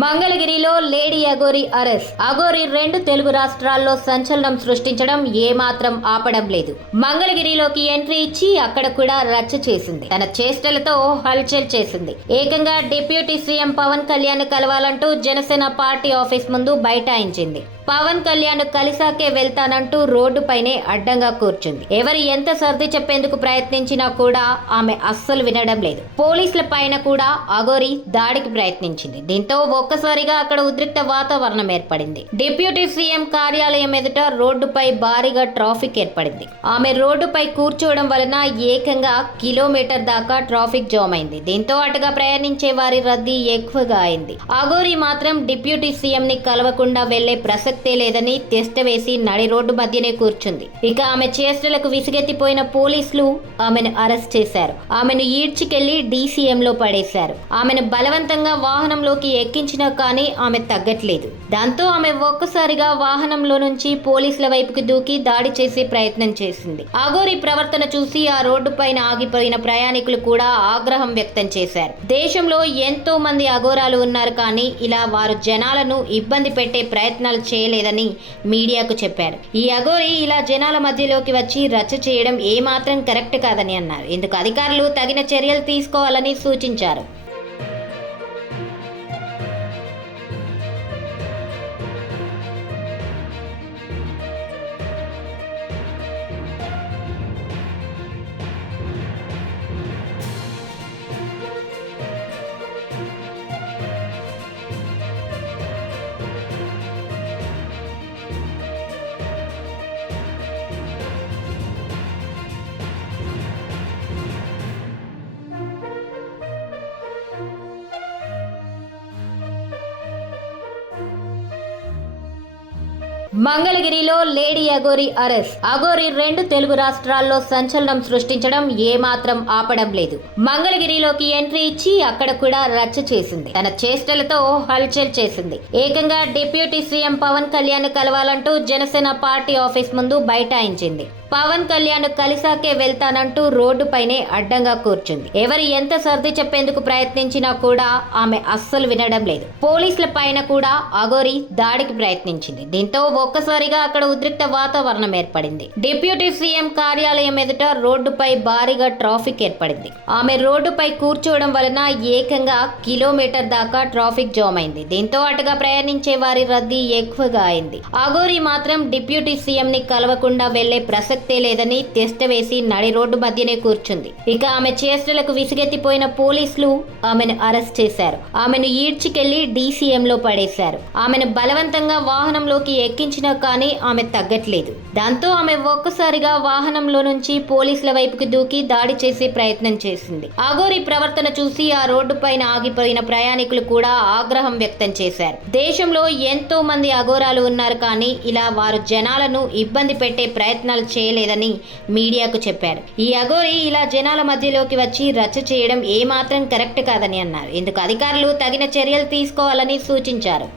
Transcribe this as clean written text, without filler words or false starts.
మంగళగిరిలో lady Aghori arrest. Aghori రెండు తెలుగు రాష్ట్రాల్లో సంచలనం సృష్టించడం ఏమాత్రం ఆపడం లేదు. మంగళగిరిలోకి ఎంట్రీ ఇచ్చి అక్కడ కూడా రచ్చ చేసింది. తన చేష్టలతో హల్చల్ చేసింది. ఏకంగా డిప్యూటీ సీఎం పవన్ కళ్యాణ్ కలవాలంటూ జనసేన పార్టీ ఆఫీస్ ముందు బైఠాయించింది. పవన్ కళ్యాణ్ కలిసాకే వెళ్తానంటూ రోడ్డుపైనే అడ్డంగా కూర్చుంది. ఎవరు ఎంత సర్ది చెప్పేందుకు ప్రయత్నించినా కూడా ఆమె అస్సలు వినడం లేదు. పోలీసుల పైన కూడా అఘోరి దాడికి ప్రయత్నించింది. దీంతో ఒక్కసారిగా అక్కడ ఉద్రిక్త వాతావరణం ఏర్పడింది. డిప్యూటీ సీఎం కార్యాలయం ఎదుట రోడ్డుపై భారీగా ట్రాఫిక్ ఏర్పడింది. ఆమె రోడ్డుపై కూర్చోవడం వలన ఏకంగా కిలోమీటర్ దాకా ట్రాఫిక్ జామ్ అయింది. దీంతో అటుగా ప్రయాణించే వారి రద్దీ ఎక్కువగా అయింది. అఘోరి మాత్రం డిప్యూటీ సీఎం ని కలవకుండా వెళ్లే ప్రసక్తే లేదని టెస్ట్ వేసి నడి రోడ్డు మధ్యనే కూర్చుంది. ఇక ఆమె చేష్టలకు విసిగెత్తిపోయిన పోలీసులు ఆమెను అరెస్ట్ చేశారు. ఆమెను ఈడ్చికెళ్లి డీసీఎం లో పడేశారు. ఆమెను బలవంతంగా వాహనంలోకి ఎక్కించినా కానీ ఆమె తగ్గట్లేదు. దాంతో ఆమె ఒక్కసారిగా వాహనంలో నుంచి పోలీసుల వైపుకి దూకి దాడి చేసే ప్రయత్నం చేసింది. అఘోరి ప్రవర్తన చూసి ఆ రోడ్డు పైన ఆగిపోయిన ప్రయాణికులు కూడా ఆగ్రహం వ్యక్తం చేశారు. దేశంలో ఎంతో మంది అఘోరాలు ఉన్నారు, కానీ ఇలా వారు జనాలను ఇబ్బంది పెట్టే ప్రయత్నాలు చేయలేదని మీడియాకు చెప్పారు. ఈ అఘోరి ఇలా జనాల మధ్యలోకి వచ్చి రచ్చ చేయడం ఏమాత్రం కరెక్ట్ కాదని అన్నారు. ఇందుకు అధికారులు తగిన చర్యలు తీసుకోవాలని సూచించారు. మంగళగిరిలో లేడీ అఘోరి అరెస్ట్. అఘోరి రెండు తెలుగు రాష్ట్రాల్లో సంచలనం సృష్టించడం ఏమాత్రం ఆపడం లేదు. మంగళగిరిలోకి ఎంట్రీ ఇచ్చి అక్కడ కూడా రచ్చ చేసింది. తన చేష్టలతో హల్చల్ చేసింది. ఏకంగా డిప్యూటీ సీఎం పవన్ కళ్యాణ్ కలవాలంటూ జనసేన పార్టీ ఆఫీస్ ముందు బైఠాయించింది. పవన్ కళ్యాణ్ కలిసాకే వెళ్తానంటూ రోడ్డుపైనే అడ్డంగా కూర్చుంది. ఎవరు ఎంత సర్ది చెప్పేందుకు ప్రయత్నించినా కూడా ఆమె అస్సలు వినడం లేదు. పోలీసుల పైన కూడా అఘోరి దాడికి ప్రయత్నించింది. దీంతో ఒక్కసారిగా అక్కడ ఉద్రిక్త వాతావరణం ఏర్పడింది. డిప్యూటీ సీఎం కార్యాలయం ఎదుట రోడ్డుపై భారీగా ట్రాఫిక్ ఏర్పడింది. ఆమె రోడ్డుపై కూర్చోవడం వలన ఏకంగా కిలోమీటర్ దాకా ట్రాఫిక్ జామ్ అయింది. దీంతో అటుగా ప్రయాణించే వారి రద్దీ ఎక్కువగా అయింది. అఘోరి మాత్రం డిప్యూటీ సీఎం ని కలవకుండా వెళ్లే ప్రసక్తే లేదని టెస్ట్ వేసి నడి రోడ్డు మధ్యనే కూర్చుంది. ఇక ఆమె చేష్టలకు విసిగెత్తిపోయిన పోలీసులు ఆమెను అరెస్ట్ చేశారు. ఆమెను ఈడ్చికెళ్లి డీసీఎం లో పడేశారు. ఆమెను బలవంతంగా వాహనంలోకి ఎక్కించినా కానీ ఆమె తగ్గట్లేదు. దాంతో ఆమె ఒక్కసారిగా వాహనంలో నుంచి పోలీసుల వైపుకి దూకి దాడి చేసే ప్రయత్నం చేసింది. అఘోరి ప్రవర్తన చూసి ఆ రోడ్డు పైన ఆగిపోయిన ప్రయాణికులు కూడా ఆగ్రహం వ్యక్తం చేశారు. దేశంలో ఎంతో మంది అఘోరాలు ఉన్నారు, కానీ ఇలా వారు జనాలను ఇబ్బంది పెట్టే ప్రయత్నాలు చేయలేదని మీడియాకు చెప్పారు. ఈ అఘోరి ఇలా జనాల మధ్యలోకి వచ్చి రచ్చ చేయడం ఏమాత్రం కరెక్ట్ కాదని అన్నారు. ఇందుకు అధికారులు తగిన చర్యలు తీసుకోవాలని సూచించారు.